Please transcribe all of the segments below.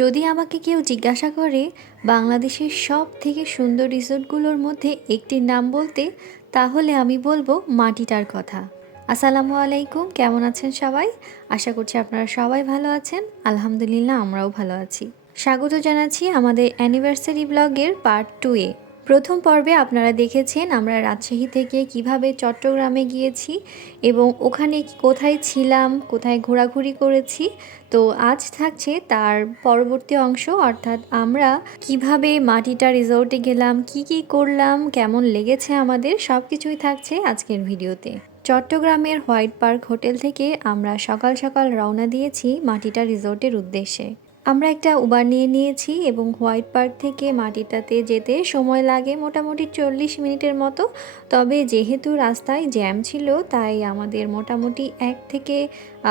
যদি আমাকে কেউ জিজ্ঞাসা করে বাংলাদেশের সব থেকে সুন্দর রিসোর্টগুলোর মধ্যে একটির নাম বলতে, তাহলে আমি বলবো মাটিটার কথা। আসসালামু আলাইকুম, কেমন আছেন সবাই? আশা করছি আপনারা সবাই ভালো আছেন। আলহামদুলিল্লাহ, আমরাও ভালো আছি। স্বাগত জানাচ্ছি আমাদের অ্যানিভার্সারি ব্লগের পার্ট 2-এ। প্রথম পর্বে আপনারা দেখেছেন আমরা রাজশাহী থেকে কিভাবে চট্টগ্রামে গিয়েছি এবং ওখানে কোথায় ছিলাম, কোথায় ঘোরাঘুরি করেছি। তো আজ থাকছে তার পরবর্তী অংশ, অর্থাৎ আমরা কিভাবে মাটিটা রিসোর্টে গেলাম, কি করলাম, কেমন লেগেছে আমাদের, সব কিছুই থাকছে আজকের ভিডিওতে। চট্টগ্রামের হোয়াইট পার্ক হোটেল থেকে আমরা সকাল সকাল রওনা দিয়েছি মাটিটা রিসোর্টের উদ্দেশ্যে। আমরা একটা উবার নিয়েছি এবং হোয়াইট পার্ক থেকে মাটিটাতে যেতে সময় লাগে মোটামুটি 40 মিনিটের মতো। তবে যেহেতু রাস্তায় জ্যাম ছিল, তাই আমাদের মোটামুটি 1 থেকে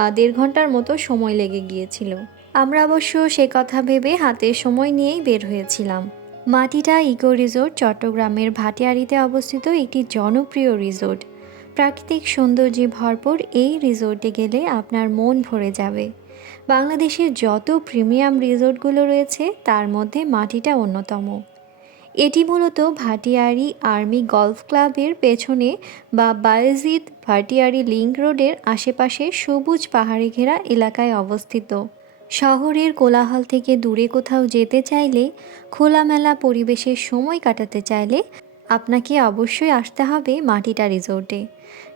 1.5 ঘন্টার মতো সময় লেগে গিয়েছিল। আমরা অবশ্য সে কথা ভেবে হাতে সময় নিয়েই বের হয়েছিলাম। মাটিটা ইকো রিসোর্ট চট্টগ্রামের ভাটিয়ারিতে অবস্থিত একটি জনপ্রিয় রিসোর্ট। প্রাকৃতিক সৌন্দর্যে ভরপুর এই রিসোর্টে গেলে আপনার মন ভরে যাবে। বাংলাদেশের যত প্রিমিয়াম রিসোর্টগুলো রয়েছে তার মধ্যে মাটিটা অন্যতম। এটি মূলত ভাটিয়ারি আর্মি গলফ ক্লাবের পেছনে বা বায়েজিদ ভাটিয়ারি লিংক রোডের আশেপাশে সবুজ পাহাড়ি ঘেরা এলাকায় অবস্থিত। শহরের কোলাহল থেকে দূরে কোথাও যেতে চাইলে, খোলামেলা পরিবেশে সময় কাটাতে চাইলে আপনাকে অবশ্যই আসতে হবে মাটিটা রিসোর্টে।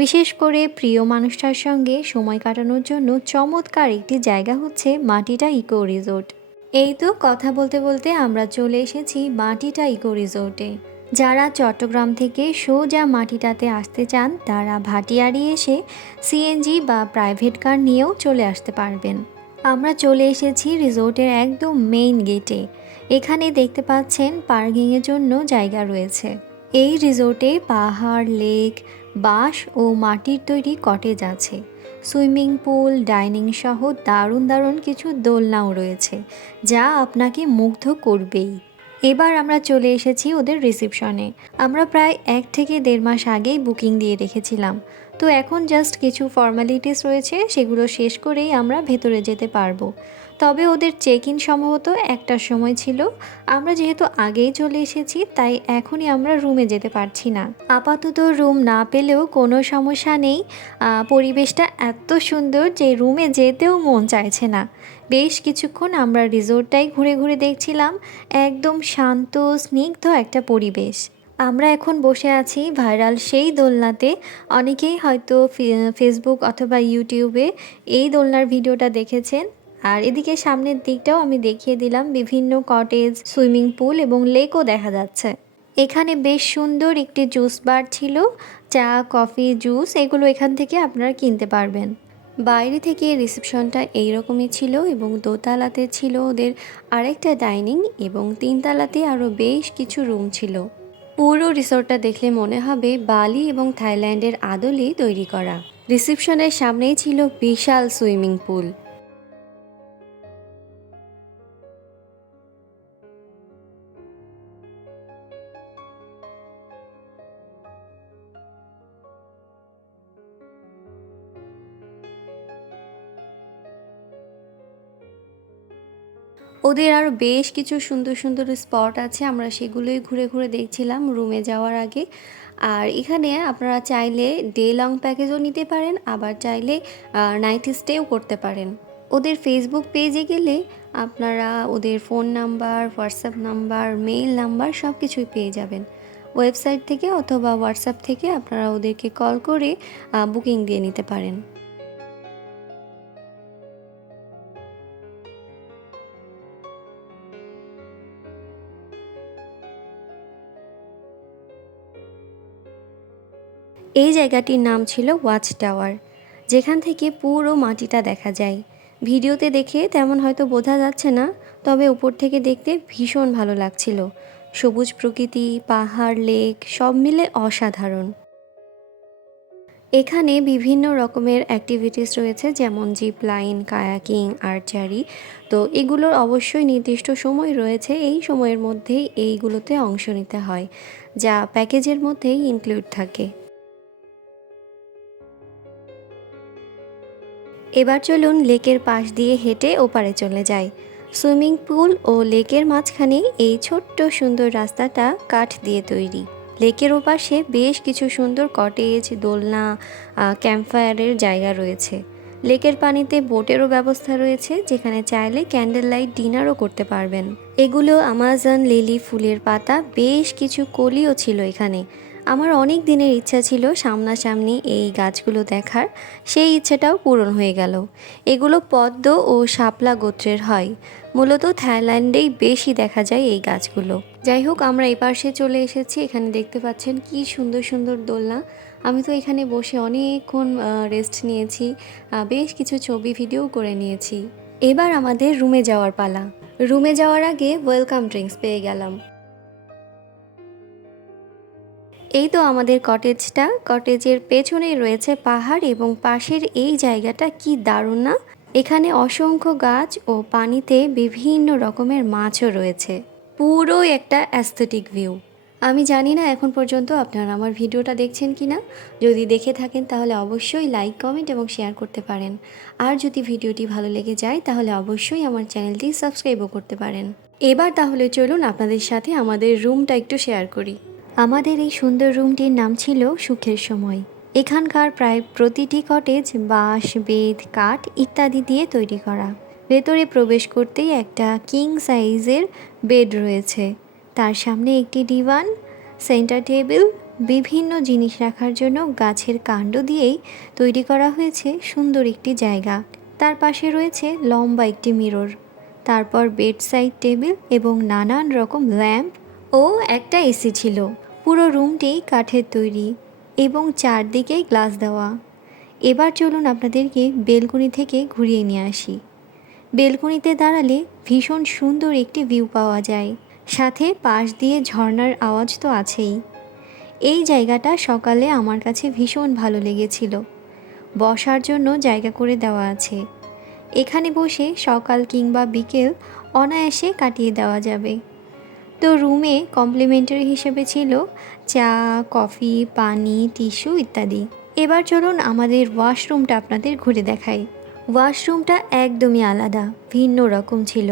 বিশেষ করে প্রিয় মানুষটার সঙ্গে সময় কাটানোর জন্য চমৎকার একটি জায়গা হচ্ছে মাটিটা ইকো রিসোর্ট। এই তো কথা বলতে বলতে আমরা চলে এসেছি মাটিটা ইকো রিসোর্টে। যারা চট্টগ্রাম থেকে সোজা মাটিটাতে আসতে চান তারা ভাটিয়ারি এসে সিএনজি বা প্রাইভেট কার নিয়েও চলে আসতে পারবেন। আমরা চলে এসেছি রিসোর্টের একদম মেইন গেটে। এখানে দেখতে পাচ্ছেন পার্কিংয়ের জন্য জায়গা রয়েছে। এই রিসোর্টে পাহাড়, লেক, বাঁশ ও মাটির তৈরি কটেজ আছে। সুইমিং পুল, ডাইনিং সহ দারুণ দারুণ কিছু দোলনাও রয়েছে, যা আপনাকে মুগ্ধ করবেই। এবার আমরা চলে এসেছি ওদের রিসেপশনে। আমরা প্রায় 1 থেকে 1.5 মাস আগেই বুকিং দিয়ে রেখেছিলাম। তো এখন জাস্ট কিছু ফর্মালিটিস রয়েছে, সেগুলো শেষ করেই আমরা ভেতরে যেতে পারবো। তবে ওদের চেক ইন সম্ভবত 1টার সময় ছিল। আমরা যেহেতু আগেই চলে এসেছি, তাই এখনই আমরা রুমে যেতে পারছি না। আপাতত রুম না পেলেও কোনো সমস্যা নেই। পরিবেশটা এত সুন্দর যে রুমে যেতেও মন চাইছে না। বেশ কিছুক্ষণ আমরা রিসোর্টটাই ঘুরে ঘুরে দেখছিলাম। একদম শান্ত স্নিগ্ধ একটা পরিবেশ। আমরা এখন বসে আছি ভাইরাল সেই দোলনাতে। অনেকেই হয়তো ফেসবুক অথবা ইউটিউবে এই দোলনার ভিডিওটা দেখেছেন। আর এদিকে সামনের দিকটাও আমি দেখিয়ে দিলাম, বিভিন্ন কটেজ, সুইমিং পুল এবং লেকও দেখা যাচ্ছে। এখানে বেশ সুন্দর একটি জুস বার ছিল। চা, কফি, জুস এগুলো এখান থেকে আপনারা কিনতে পারবেন। বাইরে থেকে রিসেপশনটা এইরকমই ছিল এবং দোতলাতে ছিল ওদের আরেকটা ডাইনিং এবং 3তলাতে আরও বেশ কিছু রুম ছিল। পুরো রিসোর্টটা দেখলে মনে হবে বালি এবং থাইল্যান্ডের আদলে তৈরি করা। রিসেপশনের সামনেই ছিল বিশাল সুইমিং পুল। ওদের আরও বেশ কিছু সুন্দর সুন্দর স্পট আছে, আমরা সেগুলোই ঘুরে ঘুরে দেখছিলাম রুমে যাওয়ার আগে। আর এখানে আপনারা চাইলে ডে লং প্যাকেজও নিতে পারেন, আবার চাইলে নাইট স্টেও করতে পারেন। ওদের ফেসবুক পেজে গেলে আপনারা ওদের phone number, WhatsApp number, mail number সব কিছুই পেয়ে যাবেন। ওয়েবসাইট থেকে অথবা হোয়াটসঅ্যাপ থেকে আপনারা ওদেরকে কল করে বুকিং দিয়ে নিতে পারেন। এই জায়গাটির নাম ছিল ওয়াচ টাওয়ার, যেখান থেকে পুরো মাটিটা দেখা যায়। ভিডিওতে দেখে তেমন হয়তো বোঝা যাচ্ছে না, তবে উপর থেকে দেখতে ভীষণ ভালো লাগছিল। সবুজ প্রকৃতি, পাহাড়, লেক সব মিলে অসাধারণ। এখানে বিভিন্ন রকমের অ্যাক্টিভিটিস রয়েছে, যেমন জিপ লাইন, কায়াকিং, আর্চারি। তো এগুলোর অবশ্যই নির্দিষ্ট সময় রয়েছে, এই সময়ের মধ্যেই এইগুলোতে অংশ নিতে হয়, যা প্যাকেজের মধ্যেই ইনক্লুড থাকে। এবার চলুন লেকের পাশ দিয়ে হেঁটে ওপারে চলে যাই। সুইমিং পুল ও লেকের মাঝখানে এই ছোট্ট সুন্দর রাস্তাটা কাঠ দিয়ে তৈরি। লেকের ওপাশে বেশ কিছু সুন্দর কটেজ, দোলনা, ক্যাম্পফায়ারের জায়গা রয়েছে। লেকের পানিতে বোটেরও ব্যবস্থা রয়েছে, যেখানে চাইলে ক্যান্ডেল লাইট ডিনারও করতে পারবেন। এগুলো আমাজন লিলি ফুলের পাতা, বেশ কিছু কলিও ছিল এখানে। আমার অনেক দিনের ইচ্ছা ছিল সামনাসামনি এই গাছগুলো দেখার, সেই ইচ্ছেটাও পূরণ হয়ে গেল। এগুলো পদ্ম ও শাপলা গোত্রের হয়। মূলত থাইল্যান্ডেই বেশি দেখা যায় এই গাছগুলো। যাই হোক, আমরা এই পাশে চলে এসেছি। এখানে দেখতে পাচ্ছেন কি সুন্দর সুন্দর দোলনা। আমি তো এখানে বসে অনেকক্ষণ রেস্ট নিয়েছি, বেশ কিছু ছবি ভিডিও করে নিয়েছি। এবার আমাদের রুমে যাওয়ার পালা। রুমে যাওয়ার আগে ওয়েলকাম ড্রিঙ্কস পেয়ে গেলাম। এই তো আমাদের কটেজটা। কটেজের পেছনেই রয়েছে পাহাড় এবং পাশের এই জায়গাটা কি দারুণ না! এখানে অসংখ্য গাছ ও পানিতে বিভিন্ন রকমের মাছও রয়েছে। পুরো একটা অ্যাস্থেটিক ভিউ। আমি জানি না এখন পর্যন্ত আপনারা আমার ভিডিওটা দেখছেন কি না। যদি দেখে থাকেন তাহলে অবশ্যই লাইক, কমেন্ট এবং শেয়ার করতে পারেন। আর যদি ভিডিওটি ভালো লেগে যায় তাহলে অবশ্যই আমার চ্যানেলটি সাবস্ক্রাইবও করতে পারেন। এবার তাহলে চলুন আপনাদের সাথে আমাদের রুমটা একটু শেয়ার করি। আমাদের এই সুন্দর রুমটির নাম ছিল সুখের সময়। এখানকার প্রায় প্রতিটি কটেজ বাঁশ, বেত, কাঠ ইত্যাদি দিয়ে তৈরি করা। ভেতরে প্রবেশ করতেই একটা কিং সাইজের বেড রয়েছে। তার সামনে একটি ডিভান, সেন্টার টেবিল, বিভিন্ন জিনিস রাখার জন্য গাছের কাণ্ড দিয়েই তৈরি করা হয়েছে সুন্দর একটি জায়গা। তার পাশে রয়েছে লম্বা একটি মিরর। তারপর বেড সাইড টেবিল এবং নানান রকম ল্যাম্প ও একটা এসি ছিল। পুরো রুমটি কাঠের তৈরি এবং চারদিকেই গ্লাস দেওয়া। এবার চলুন আপনাদেরকে বেলকনি থেকে ঘুরিয়ে নিয়ে আসি। বেলকনিতে দাঁড়ালে ভীষণ সুন্দর একটি ভিউ পাওয়া যায়, সাথে পাশ দিয়ে ঝর্ণার আওয়াজ তো আছেই। এই জায়গাটা সকালে আমার কাছে ভীষণ ভালো লেগেছিল। বসার জন্য জায়গা করে দেওয়া আছে। এখানে বসে সকাল কিংবা বিকেল অনায়াসে কাটিয়ে দেওয়া যাবে। তো রুমে কমপ্লিমেন্টারি হিসেবে ছিল চা, কফি, পানি, টিস্যু ইত্যাদি। এবার চলুন আমাদের ওয়াশরুমটা আপনাদের ঘুরে দেখাই। ওয়াশরুমটা একদমই আলাদা, ভিন্ন রকম ছিল।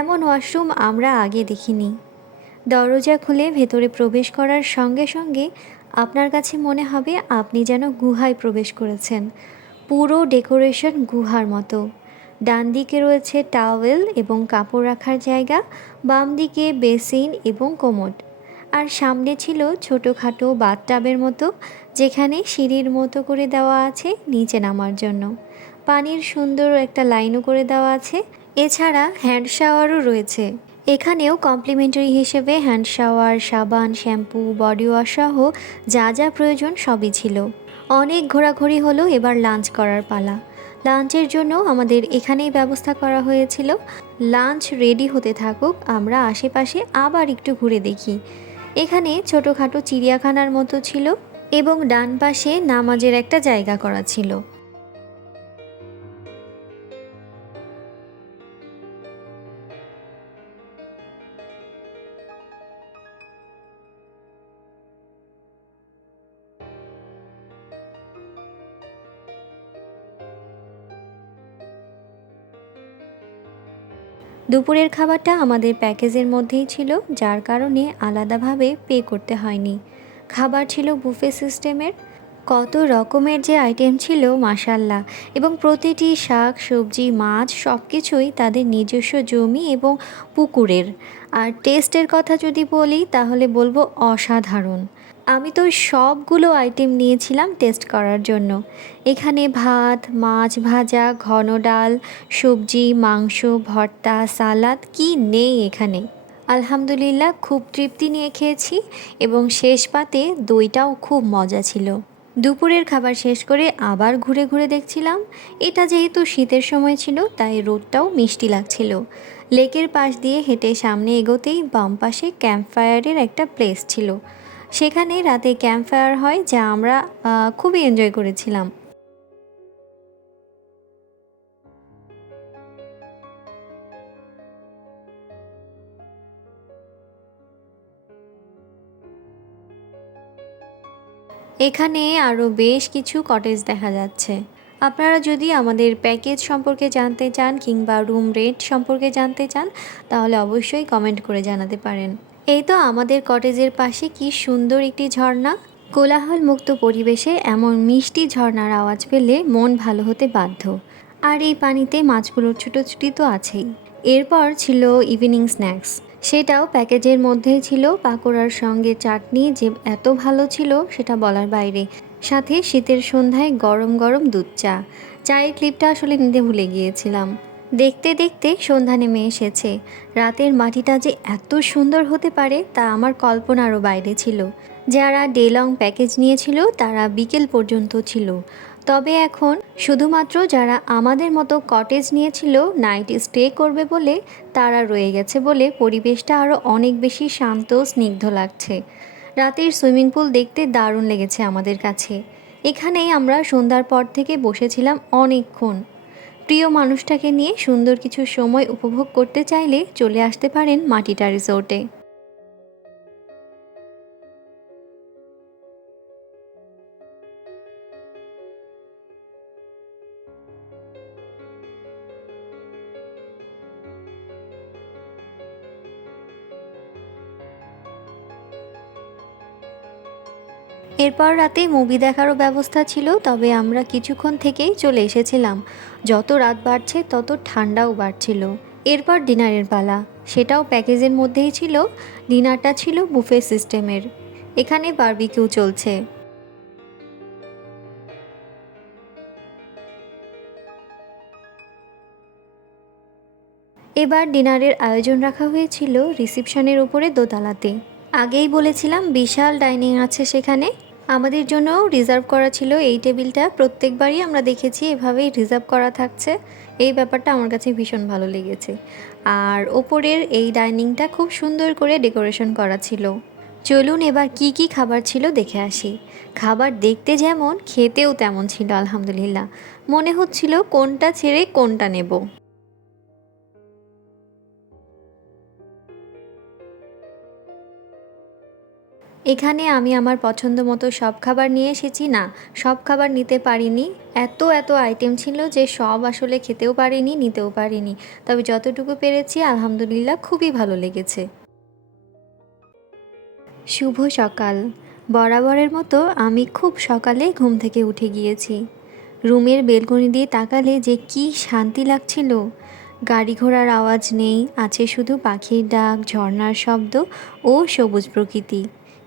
এমন ওয়াশরুম আমরা আগে দেখিনি। দরজা খুলে ভেতরে প্রবেশ করার সঙ্গে সঙ্গে আপনার কাছে মনে হবে আপনি যেন গুহায় প্রবেশ করেছেন। পুরো ডেকোরেশন গুহার মতো। ডান দিকে রয়েছে টাওয়েল এবং কাপড় রাখার জায়গা, বাম দিকে বেসিন এবং কোমোড, আর সামনে ছিল ছোটোখাটো বাথটাবের মতো, যেখানে সিঁড়ির মতো করে দেওয়া আছে নিচে নামার জন্য। পানির সুন্দর একটা লাইনও করে দেওয়া আছে। এছাড়া হ্যান্ড শাওয়ারও রয়েছে। এখানেও কমপ্লিমেন্টারি হিসেবে হ্যান্ড শাওয়ার, সাবান, শ্যাম্পু, বডি ওয়াশ সহ যা যা প্রয়োজন সবই ছিল। অনেক ঘোরাঘুরি হলো, এবার লাঞ্চ করার পালা। লাঞ্চের জন্য আমাদের এখানেই ব্যবস্থা করা হয়েছিল। লাঞ্চ রেডি হতে থাকুক, আমরা আশেপাশে আবার একটু ঘুরে দেখি। এখানে ছোটোখাটো চিড়িয়াখানার মতো ছিল এবং ডান পাশে নামাজের একটা জায়গা করা ছিল। দুপুরের খাবারটা আমাদের প্যাকেজের মধ্যেই ছিল, যার কারণে আলাদাভাবে পে করতে হয়নি। খাবার ছিল বুফে সিস্টেমের। কত রকমের যে আইটেম ছিল মাশাল্লাহ! এবং প্রতিটি শাক, সবজি, মাছ সব কিছুই তাদের নিজস্ব জমি এবং পুকুরের। আর টেস্টের কথা যদি বলি তাহলে বলবো অসাধারণ। আমি তো সবগুলো আইটেম নিয়েছিলাম টেস্ট করার জন্য। এখানে ভাত, মাছ ভাজা, ঘন ডাল, সবজি, মাংস, ভর্তা, সালাদ, কি নেই এখানে! আলহামদুলিল্লাহ, খুব তৃপ্তি নিয়ে খেয়েছি এবং শেষ পাতে দইটাও খুব মজা ছিল। দুপুরের খাবার শেষ করে আবার ঘুরে ঘুরে দেখছিলাম। এটা যেহেতু শীতের সময় ছিল তাই রোদটাও মিষ্টি লাগছিল। লেকের পাশ দিয়ে হেঁটে সামনে এগোতেই বাম পাশে ক্যাম্পফায়ারের একটা প্লেস ছিল। সেখানে রাতে ক্যাম্পফায়ার হয়, যা আমরা খুবই এনজয় করেছিলাম। এখানে আরও বেশ কিছু কটেজ দেখা যাচ্ছে। আপনারা যদি আমাদের প্যাকেজ সম্পর্কে জানতে চান কিংবা রুম রেট সম্পর্কে জানতে চান তাহলে অবশ্যই কমেন্ট করে জানাতে পারেন। এই তো আমাদের কটেজের পাশে কি সুন্দর একটি ঝর্ণা। কোলাহল মুক্ত পরিবেশে এমন মিষ্টি ঝর্ণার আওয়াজ পেলে মন ভালো হতে বাধ্য। আর এই পানিতে মাছগুলোর ছুটোছুটি তো আছেই। এরপর ছিল ইভিনিং স্ন্যাক্স, সেটাও প্যাকেজের মধ্যেই ছিল। পাকোড়ার সঙ্গে চাটনি যে এত ভালো ছিল সেটা বলার বাইরে, সাথে শীতের সন্ধ্যায় গরম গরম দুধ চা। চায়ের ক্লিপটা আসলে নিতে ভুলে গিয়েছিলাম। দেখতে দেখতে সন্ধ্যা নেমে এসেছে। রাতের মাটিটা যে এত সুন্দর হতে পারে তা আমার কল্পনারও বাইরে ছিল। যারা ডে লং প্যাকেজ নিয়েছিল তারা বিকেল পর্যন্ত ছিল, তবে এখন শুধুমাত্র যারা আমাদের মতো কটেজ নিয়েছিল নাইট স্টে করবে বলে তারা রয়ে গেছে বলে পরিবেশটা আরও অনেক বেশি শান্ত স্নিগ্ধ লাগছে। রাতের সুইমিং পুল দেখতে দারুণ লেগেছে আমাদের কাছে। এখানেই আমরা সন্ধ্যার পর থেকে বসেছিলাম অনেকক্ষণ। প্রিয় মানুষটাকে নিয়ে সুন্দর কিছু সময় উপভোগ করতে চাইলে চলে আসতে পারেন মাটিটা রিসোর্টে। এরপর রাতে মুভি দেখারও ব্যবস্থা ছিল, তবে আমরা কিছুক্ষণ থেকেই চলে এসেছিলাম। যত রাত বাড়ছে তত ঠান্ডাও বাড়ছিল। এরপর ডিনারের পালা, সেটাও প্যাকেজের মধ্যেই ছিল। ডিনারটা ছিল বুফে সিস্টেমের। এখানে বারবিকিউ চলছে। এবার ডিনারের আয়োজন রাখা হয়েছিল রিসেপশনের উপরে দোতলাতে। আগেই বলেছিলাম বিশাল ডাইনিং আছে সেখানে। আমাদের জন্যও রিজার্ভ করা ছিল এই টেবিলটা। প্রত্যেকবারই আমরা দেখেছি এভাবেই রিজার্ভ করা থাকছে। এই ব্যাপারটা আমার কাছে ভীষণ ভালো লেগেছে। আর ওপরের এই ডাইনিংটা খুব সুন্দর করে ডেকোরেশন করা ছিল। চলুন এবার কি কি খাবার ছিল দেখে আসি। খাবার দেখতে যেমন খেতেও তেমন ছিল আলহামদুলিল্লাহ। মনে হচ্ছিল কোনটা ছেড়ে কোনটা নেব। এখানে আমি আমার পছন্দ মতো সব খাবার নিয়ে এসেছি না, সব খাবার নিতে পারিনি। এত এত আইটেম ছিল যে সব আসলে খেতেও পারিনি, নিতেও পারিনি। তবে যতটুকু পেরেছি আলহামদুলিল্লাহ খুবই ভালো লেগেছে। শুভ সকাল। বরাবরের মতো আমি খুব সকালে ঘুম থেকে উঠে গিয়েছি। রুমের বেলকনি দিয়ে তাকালে যে কি শান্তি লাগছিল। গাড়ি ঘোড়ার আওয়াজ নেই, আছে শুধু পাখির ডাক, ঝর্ণার শব্দ ও সবুজ প্রকৃতি।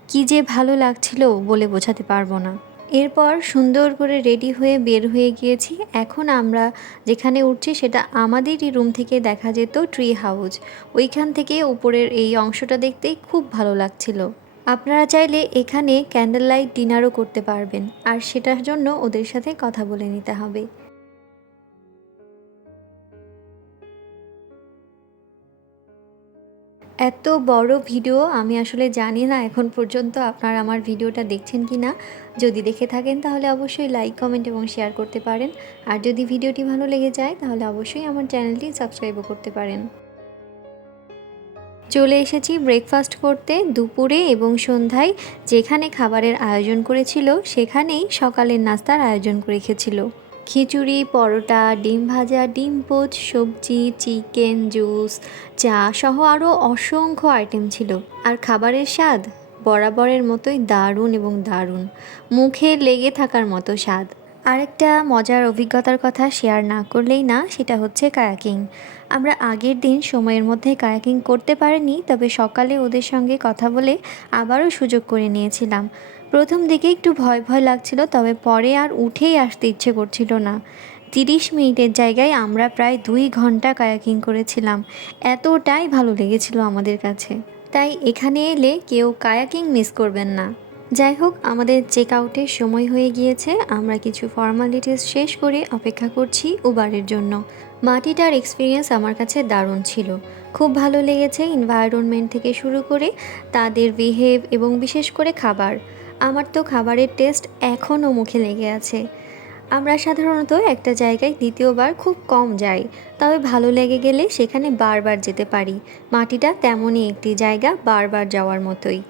কি যে ভালো লাগছিল বলে বোঝাতে পারবো না। এরপর সুন্দর করে রেডি হয়ে বের হয়ে গিয়েছি। এখন আমরা যেখানে উঠছি সেটা আমাদেরই রুম থেকে দেখা যেত ট্রি হাউস। ওইখান থেকে উপরের এই অংশটা দেখতেই খুব ভালো লাগছিল। আপনারা চাইলে এখানে ক্যান্ডেল লাইট ডিনারও করতে পারবেন, আর সেটার জন্য ওদের সাথে কথা বলে নিতে হবে। এত বড় ভিডিও আমি আসলে জানি না এখন পর্যন্ত আপনারা আমার ভিডিওটা দেখছেন কি না। যদি দেখে থাকেন তাহলে অবশ্যই লাইক, কমেন্ট এবং শেয়ার করতে পারেন। আর যদি ভিডিওটি ভালো লেগে যায় তাহলে অবশ্যই আমার চ্যানেলটি সাবস্ক্রাইবও করতে পারেন। চলে এসেছি ব্রেকফাস্ট করতে। দুপুরে এবং সন্ধ্যায় যেখানে খাবারের আয়োজন করেছিল সেখানেই সকালের নাস্তার আয়োজন করে রেখেছিল। খিচুড়ি, পরোটা, ডিম ভাজা, ডিম পোচ, সবজি, চিকেন, জুস, চা সহ আরও অসংখ্য আইটেম ছিল। আর খাবারের স্বাদ বরাবরের মতোই দারুণ এবং দারুণ, মুখে লেগে থাকার মতো স্বাদ। আরেকটা মজার অভিজ্ঞতার কথা শেয়ার না করলেই না, সেটা হচ্ছে কায়াকিং। আমরা আগের দিন সময়ের মধ্যে কায়াকিং করতে পারিনি, তবে সকালে ওদের সঙ্গে কথা বলে আবারও সুযোগ করে নিয়েছিলাম। প্রথম দিকে একটু ভয় ভয় লাগছিল, তবে পরে আর উঠেই আসতে ইচ্ছে করছিল না। 30 মিনিটের জায়গায় আমরা প্রায় 2 ঘন্টা কায়াকিং করেছিলাম। এতটাই ভালো লেগেছিল আমাদের কাছে। তাই এখানে এলে কেউ কায়াকিং মিস করবেন না। যাই হোক, আমাদের চেক আউটের সময় হয়ে গিয়েছে। আমরা কিছু ফর্মালিটিস শেষ করে অপেক্ষা করছি উবারের জন্য। মাটিটার এক্সপিরিয়েন্স আমার কাছে দারুণ ছিল। খুব ভালো লেগেছে এনভায়রনমেন্ট থেকে শুরু করে তাদের বিহেভ এবং বিশেষ করে খাবার। আমার তো খাবারের টেস্ট এখনও মুখে লেগে আছে। আমরা সাধারণত একটা জায়গায় দ্বিতীয়বার খুব কম যাই, তবে ভালো লেগে গেলে সেখানে বারবার যেতে পারি। মাটিটা তেমনই একটি জায়গা, বারবার যাওয়ার মতোই,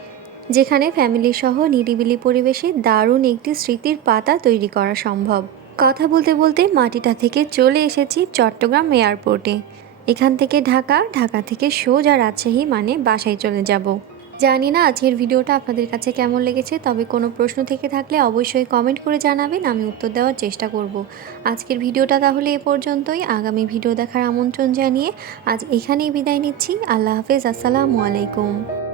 যেখানে ফ্যামিলি সহ নিরিবিলি পরিবেশে দারুণ একটি স্মৃতির পাতা তৈরি করা সম্ভব। কথা বলতে বলতে মাটিটা থেকে চলে এসেছি চট্টগ্রাম এয়ারপোর্টে। এখান থেকে ঢাকা, ঢাকা থেকে সোজা রাজশাহী মানে বাসায় চলে যাব। জানি না আজকের ভিডিওটা আপনাদের কাছে কেমন লেগেছে, তবে কোনো প্রশ্ন থেকে থাকলে অবশ্যই কমেন্ট করে জানাবেন, আমি উত্তর দেওয়ার চেষ্টা করব। আজকের ভিডিওটা তাহলে এ পর্যন্তই। আগামী ভিডিও দেখার আমন্ত্রণ জানিয়ে আজ এখানেই বিদায় নিচ্ছি। আল্লাহ হাফেজ, আসসালামু আলাইকুম।